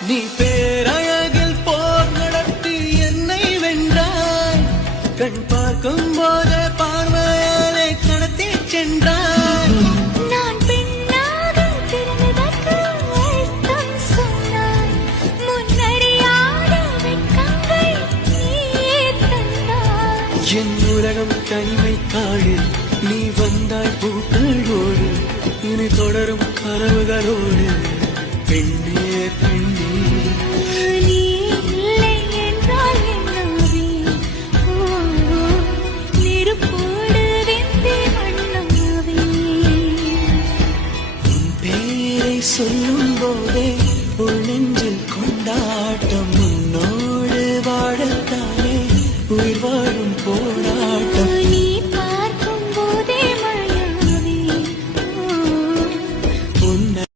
நீ பேரழகில் போர் நடத்தி என்னை வென்றாய். கண் பார்க்கும் போது பார்வையாலே கடத்தி சென்றாய். நான் பெண்ணாக பிறந்ததற்கு அர்த்தம் சொன்னாய். முன்னறியாத வெட்கங்கள் நீயே தந்தாய். என் உலகம் தனிமை காடு. நீ வந்தாய் பூக்களோடு. இனி தொடரும் கனவுகளோடு. பெண்ணே பெண்ணே நீ இல்லை என்றால் என்னாவே? நெருப்போடு வெந்தே மண்ணாவே. உன் பேரை சொல்லும் போதே உள் நெஞ்சில் கொண்டாட்டம்.